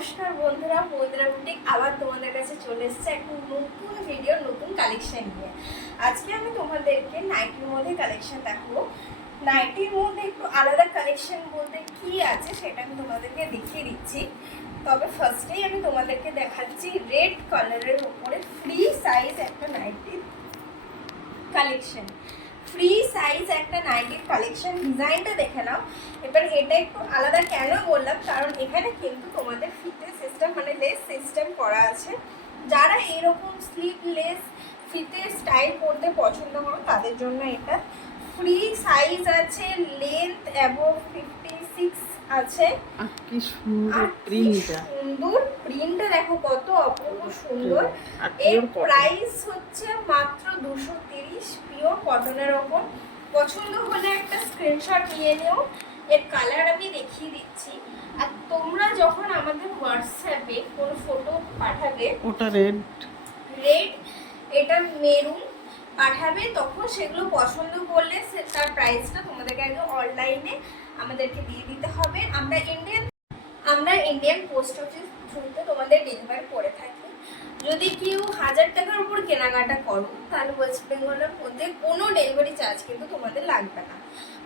নমস্কার বন্ধুরা, মন্দিরা বুটিক আবার তোমাদের কাছে চলে এসেছে একটা নতুন ভিডিও, নতুন কালেকশন নিয়ে। আজকে আমি তোমাদেরকে নাইটির মধ্যে কালেকশন দেখাবো। নাইটির মধ্যে একটু আলাদা কালেকশন বলতে কি আছে সেটা আমি তোমাদেরকে দেখিয়ে দিচ্ছি। তবে ফার্স্টেই আমি তোমাদেরকে দেখাচ্ছি রেড কালারের উপরে ফ্রি সাইজ একটা নাইটির কালেকশন। ফ্রি সাইজ একটা নাইটির কালেকশন, ডিজাইনটা দেখে নাও। এবার এটা একটু আলাদা কেন বললাম, কারণ এখানে কিন্তু তোমাদের ফিতে সিস্টেম মানে লেস সিস্টেম করা আছে। যারা এরকম স্লিভলেস ফিতে স্টাইল করতে পছন্দ করো তাদের জন্য এটা। ফ্রি সাইজ আছে, লেন্থ অ্যাবভ 56 আছে। কি সুন্দর প্রিন্টটা, সুন্দর প্রিন্টটা দেখো কত অপূর্ব সুন্দর। এর প্রাইস হচ্ছে মাত্র 230, পিওর কটনের ওপর। পছন্দ হলে একটা স্ক্রিনশট নিয়ে নিও। এর কালার আমি দেখিয়ে দিচ্ছি। আর তোমরা যখন আমাদের হোয়াটসঅ্যাপে কোনো ফটো পাঠাবে, ওটা রেড, এটা মেরুন পাঠাবে, তখন সেগুলো পছন্দ করলে তার প্রাইসটা তোমাদেরকে আগে অনলাইনে আমাদেরকে দিয়ে দিতে হবে। আমরা ইন্ডিয়ান পোস্ট অফিস থ্রুতে তোমাদের ডেলিভারি করে থাকি। যদি কেউ 1000 টাকার উপর কেনাকাটা করো তাহলে ওয়েস্ট বেঙ্গলের মধ্যে কোনো ডেলিভারি চার্জ কিন্তু তোমাদের লাগবে না।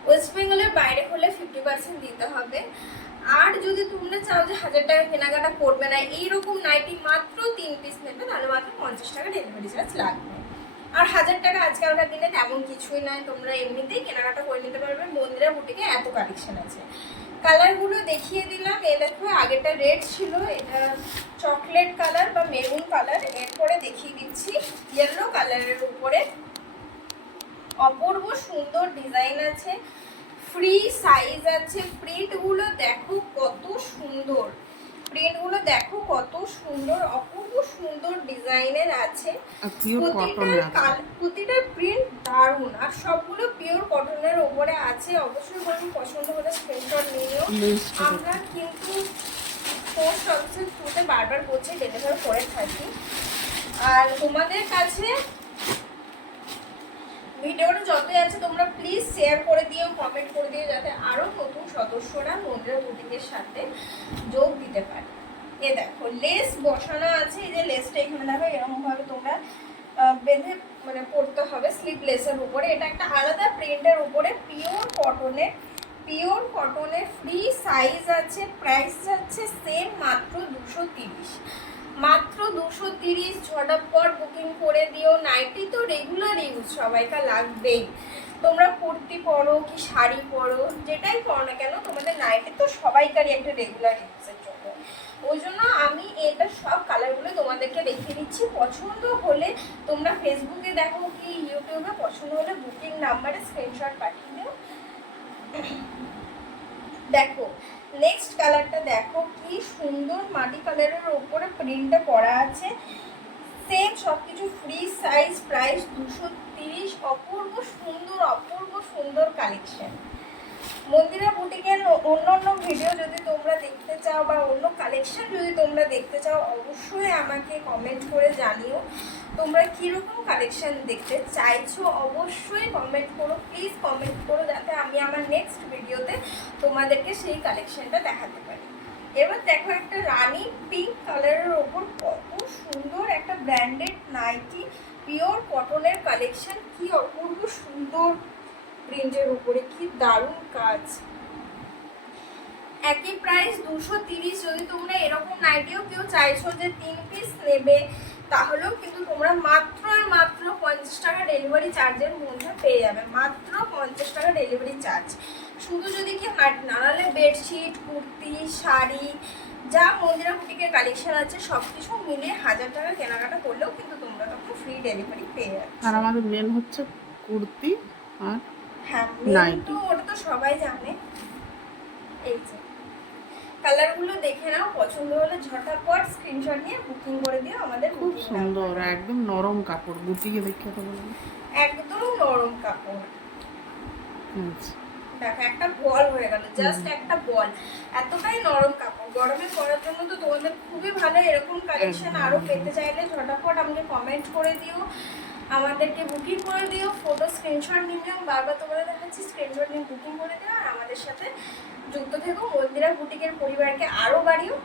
ওয়েস্ট বেঙ্গলের বাইরে হলে 50% দিতে হবে। আর যদি তোমরা চাও যে 1000 টাকা কেনাকাটা করবে না, এইরকম নাইটি মাত্র 3 পিস নেবে, তাহলে মাত্র 50 টাকা ডেলিভারি চার্জ লাগবে। আর 1000 টাকা আজকালকার দিনে তেমন কিছুই নয়, তোমরা এমনিতেই কেনাকাটা করে নিতে পারবে। মন্দিরা বুটিকে এত কালেকশন আছে। কালারগুলো দেখিয়ে দিলাম। এ দেখো, আগেটা রেড ছিল, এটা চকলেট কালার বা মেরুন কালার। এরপরে দেখিয়ে দিচ্ছি ইয়েলো কালারের উপরে অপূর্ব সুন্দর ডিজাইন আছে, ফ্রি সাইজ আছে। প্রিন্টগুলো দেখো কত সুন্দর, প্রিন্টগুলো দেখো কত সুন্দর, অপূর্ব সুন্দর ডিজাইনের আছে। প্রতিটা প্রিন্ট দারুণ, আর সবগুলো পিওর কটনের উপরে আছে। অবশ্যই বলুন পছন্দ হলে স্ক্রিনশট নিও। আমরা কিন্তু পোস্ট অফিসের থ্রুতে বারবার বলছি ডেলিভার করে থাকি। আর তোমাদের কাছে ভিডিওটা যতই আছে তোমরা প্লিজ শেয়ার করে দিও, কমেন্ট করে দিও, যাতে আরও নতুন সদস্যরা মন্দিরা বুটিকের সাথে যোগ দিতে পারে। এ দেখো লেস বসানো আছে, এই যে লেসটা এখানে দেখো এরকমভাবে তোমরা বেঁধে মানে পড়তে হবে স্লিভলেসের উপরে। এটা একটা আলাদা প্রিন্টের উপরে পিওর কটনের ফ্রি সাইজ আছে। প্রাইস যাচ্ছে সেম মাত্র 230, মাত্র 230। ঝটাপট বুকিং করে দিও। নাইটি তো রেগুলার ইউজ সবাইকার লাগবেই। তোমরা কুর্তি পরো কি শাড়ি পরো, যেটাই পরো না কেন, তোমাদের নাইটি তো সবাইকারই একটা রেগুলার ইউজের জন্য। ওই জন্য আমি এটা সব কালারগুলো তোমাদেরকে দেখিয়ে দিচ্ছি। পছন্দ হলে তোমরা ফেসবুকে দেখো কি ইউটিউবে, পছন্দ হলে বুকিং নাম্বারে স্ক্রিনশট পাঠিয়ে দিও। দেখো নেক্সট কালারটা দেখো কি সুন্দর, মাটি কালারের উপরে প্রিন্টটা করা আছে। সেম সবকিছু ফ্রি সাইজ, প্রাইস 230। অপূর্ব সুন্দর কালেকশন। মন্দিরা বুটিকের অন্য ভিডিও যদি তোমরা দেখতে চাও বা অন্য কালেকশন যদি তোমরা দেখতে চাও, অবশ্যই আমাকে কমেন্ট করে জানিও তোমরা কীরকম কালেকশন দেখতে চাইছো। অবশ্যই কমেন্ট করো, প্লিজ কমেন্ট করো, যাতে আমি আমার নেক্সট ভিডিওতে তোমাদেরকে সেই কালেকশনটা দেখাতে পারি। এবার দেখো একটা রানী পিঙ্ক কালারের ওপর কত সুন্দর একটা ব্র্যান্ডেড নাইটি, পিওর কটনের কালেকশন। কি অপূর্ব সুন্দর প্রিন্টের উপরে, কি দারুণ কাজ। একই প্রাইস 230। যদি তোমরা এরকম নাইটিও কেউ চাইছো যে 3 পিস নেবে, তাহলেও কিন্তু তোমরা মাত্র আর মাত্র 50 টাকা ডেলিভারি চার্জের মধ্যে পেয়ে যাবে। মাত্র 50 টাকা ডেলিভারি চার্জ। শুধু যদি কি নানালে বেডশিট, কুর্তি, শাড়ি, যা মন্দিরা বুটিকের কালেকশন আছে সব কিছু মিলে 1000 টাকা কেনাকাটা করলেও কিন্তু তোমরা তখন ফ্রি ডেলিভারি পেয়ে যাবে। আর আমাদের মেন হচ্ছে কুর্তি আর হ্যাঁ, নাইটি, ওটা তো সবাই জানে। এই যে কালারগুলো দেখে নাও, পছন্দ হলে ঝটাপট স্ক্রিনশট নিয়ে বুকিং করে দিও আমাদের। খুব সুন্দর, একদম নরম কাপড়, গুটিয়ে দেখে তো বলবো একদম নরম কাপড়। দেখো একটা বল হয়ে গেল, জাস্ট একটা বল, এতটাই নরম কাপড়। গরমে পরার জন্য তো তোমাদের খুবই ভালো। এরকম কালেকশন আরো পেতে চাইলে ঝটাপট আমাকে কমেন্ট করে দিও, আমাদেরকে বুকিং করে দিও। ফটো স্ক্রিনশট নিও, বারবার তোমাদের দেখাচ্ছি, স্ক্রিনশট নিয়ে বুকিং করে দিও। আর আমাদের সাথে যুক্ত থেকো, মন্দিরা বুটিকের পরিবারকে আরো বাড়িও।